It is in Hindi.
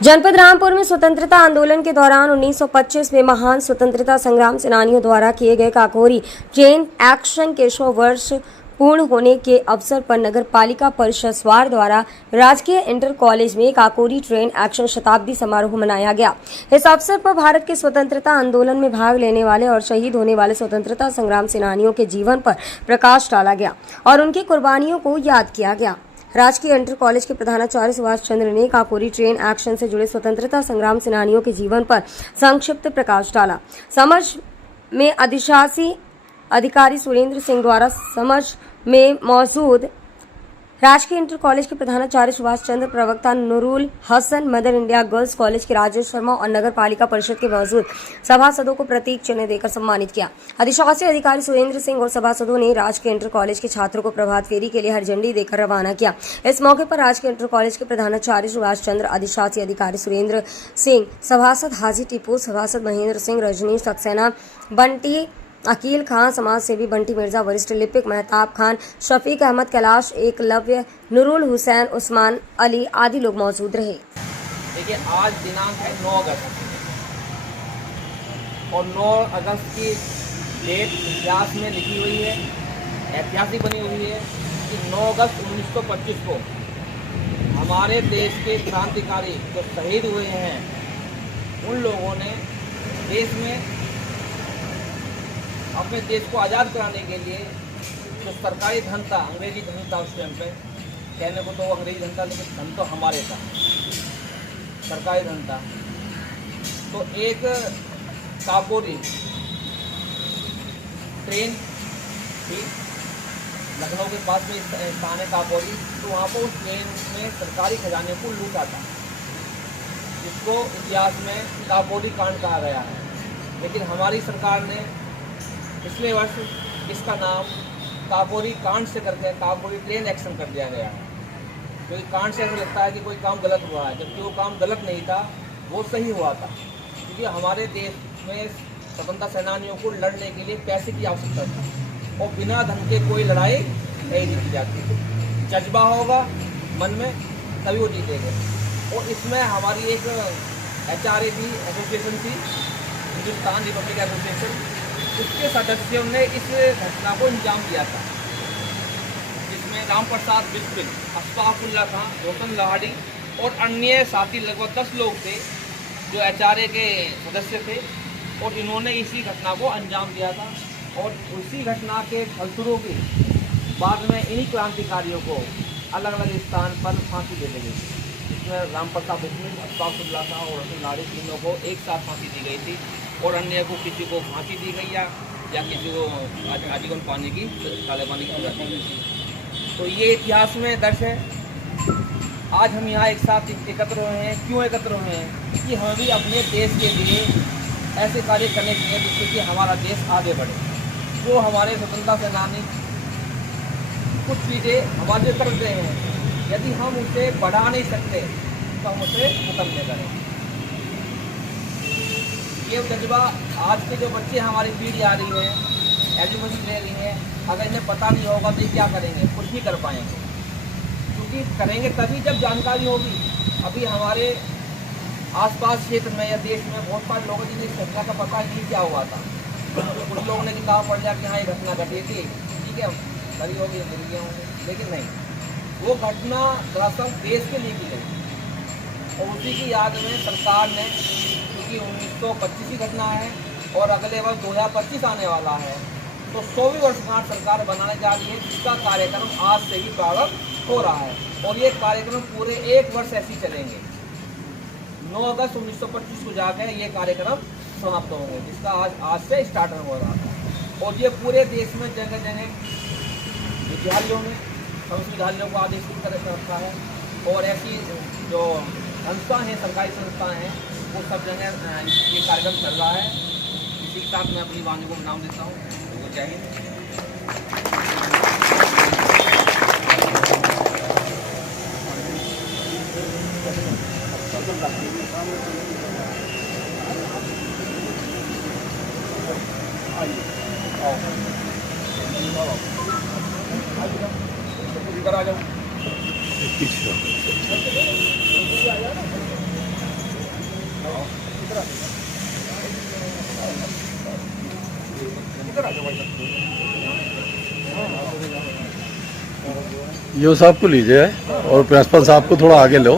जनपद रामपुर में स्वतंत्रता आंदोलन के दौरान 1925 में महान स्वतंत्रता संग्राम सेनानियों द्वारा किए गए काकोरी ट्रेन एक्शन के 100 वर्ष पूर्ण होने के अवसर पर नगर पालिका परिषद स्वार द्वारा राजकीय इंटर कॉलेज में काकोरी ट्रेन एक्शन शताब्दी समारोह मनाया गया। इस अवसर पर भारत के स्वतंत्रता आंदोलन में भाग लेने वाले और शहीद होने वाले स्वतंत्रता संग्राम सेनानियों के जीवन पर प्रकाश डाला गया और उनकी कुर्बानियों को याद किया गया। राजकीय इंटर कॉलेज के प्रधानाचार्य सुभाष चंद्र ने काकोरी ट्रेन एक्शन से जुड़े स्वतंत्रता संग्राम सेनानियों के जीवन पर संक्षिप्त प्रकाश डाला। समझ में अधिशासी अधिकारी सुरेंद्र सिंह द्वारा समझ में मौजूद राजकीय इंटर कॉलेज के प्रधानाचार्य सुभाष चंद्र, प्रवक्ता Noorul Hasan, Mother India girls college के राजेश शर्मा और नगर पालिका परिषद के मौजूद सभासदों को प्रतीक चिन्ह देकर सम्मानित किया। अधिशासी अधिकारी सुरेंद्र सिंह और सभासदों ने राजकीय इंटर कॉलेज के छात्रों को प्रभात फेरी के लिए हरी झंडी देकर रवाना किया। इस मौके पर राजकीय इंटर कॉलेज के प्रधानाचार्य सुभाष चंद्र, अधिशासी अधिकारी सुरेंद्र सिंह, सभासद हाजी टीपू, सभासद महेंद्र सिंह, रजनीश सक्सेना, बंटी, अकील खान, समाज सेवी बंटी मिर्जा, वरिष्ठ लिपिक महताब खान, शफीक अहमद, कैलाश, एकलव्य, नूरुल हुसैन, उस्मान अली आदि लोग मौजूद रहे। देखिए, आज दिनांक है 9 अगस्त और 9 अगस्त की डेट इतिहास में लिखी हुई है, ऐतिहासिक बनी हुई है कि 9 अगस्त 1925 को हमारे देश के क्रांतिकारी जो शहीद हुए हैं उन लोगों ने देश में अपने देश को आज़ाद कराने के लिए जो सरकारी धन था, अंग्रेजी धन था उस टाइम पे, कहने को तो वो अंग्रेजी धन था लेकिन धन तो हमारे था, सरकारी धन था। तो एक काकोरी ट्रेन थी लखनऊ के पास में स्थान है काकोरी, तो वहाँ पर उस ट्रेन में सरकारी खजाने को लूटा था, जिसको इतिहास में काकोरी कांड कहा गया है। लेकिन हमारी सरकार ने पिछले वर्ष इसका नाम काकोरी कांड से करके काकोरी ट्रेन एक्शन कर दिया गया है, क्योंकि कांड से ऐसा लगता है कि कोई काम गलत हुआ है, जबकि वो काम गलत नहीं था, वो सही हुआ था। क्योंकि हमारे देश में स्वतंत्रता सेनानियों को लड़ने के लिए पैसे की आवश्यकता थी और बिना धन के कोई लड़ाई नहीं जीती जाती। जज्बा होगा मन में तभी वो जीतेंगे। और इसमें हमारी एक HRA थी, एसोसिएशन थी, हिंदुस्तान रिपब्लिक एसोसिएशन, उसके सदस्यों ने इस घटना को अंजाम दिया था, जिसमें राम प्रसाद बिस्मिल, अशफाकुल्ला खां, रोशन लाहड़ी और अन्य साथी लगभग 10 लोग थे जो HRA के सदस्य थे और इन्होंने इसी घटना को अंजाम दिया था। और उसी घटना के फलस्वरूप बाद में इन्हीं क्रांतिकारियों को अलग अलग स्थान पर फांसी दे दी गई। इसमें राम प्रसाद बिस्मिल, अशफाकुल्ला खां और रोशन लाहड़ी तीनों को एक साथ फांसी दी गई थी और अन्य को किसी को फांसी दी गई या किसी को आजीवन पानी की काले पानी की सजा दी गई। तो ये इतिहास में दर्ज है। आज हम यहाँ एक साथ एकत्र हुए हैं। क्यों एकत्र हुए हैं? कि हमें भी अपने देश के लिए ऐसे कार्य करने चाहिए जिससे कि हमारा देश आगे बढ़े। जो हमारे स्वतंत्रता सेनानी कुछ चीज़ें हमारे लिए कर रहे हैं, यदि हम उसे बढ़ा नहीं सकते तो हम उसे खत्म नहीं करें। ये जज्बा आज के जो बच्चे हमारी पीढ़ी आ रही है, एजुकेशन ले रही है, अगर इन्हें पता नहीं होगा तो ये क्या करेंगे? कुछ नहीं कर पाएंगे, क्योंकि करेंगे तभी जब जानकारी होगी। अभी हमारे आसपास क्षेत्र में या देश में बहुत सारे लोगों जिन्हें इस घटना का पता नहीं क्या हुआ था। कुछ लोगों ने किताब पढ़ लिया कि हाँ ये घटना घटी थी, ठीक है, बड़ी होगी, मिल गए होंगे, लेकिन नहीं, वो घटना दरअसल देश के लिए की गई और उसी की याद में सरकार ने, क्योंकि 1925 की घटना है और अगले वर्ष 2025 आने वाला है, तो 100वीं वर्षगांठ सरकार बनाने जा रही है, जिसका कार्यक्रम आज से ही प्रारंभ हो रहा है और ये कार्यक्रम पूरे 1 वर्ष ऐसे ही चलेंगे। 9 अगस्त 1925 को जाकर ये कार्यक्रम समाप्त होंगे, जिसका आज से स्टार्ट हो रहा था। और ये पूरे देश में जगह जगह विद्यालयों में संविधालयों को आदेशित कर रखा है और ऐसी जो संस्था हैं, सरकारी संस्थाएं हैं, वो सब जगह ये कार्यक्रम चल रहा है। इसी के साथ मैं अपनी वाणी को विराम देता हूँ। तो जय हिंद। इधर आ जाओ। यो साहब को लीजिए और प्रिंसिपल साहब को थोड़ा आगे लो।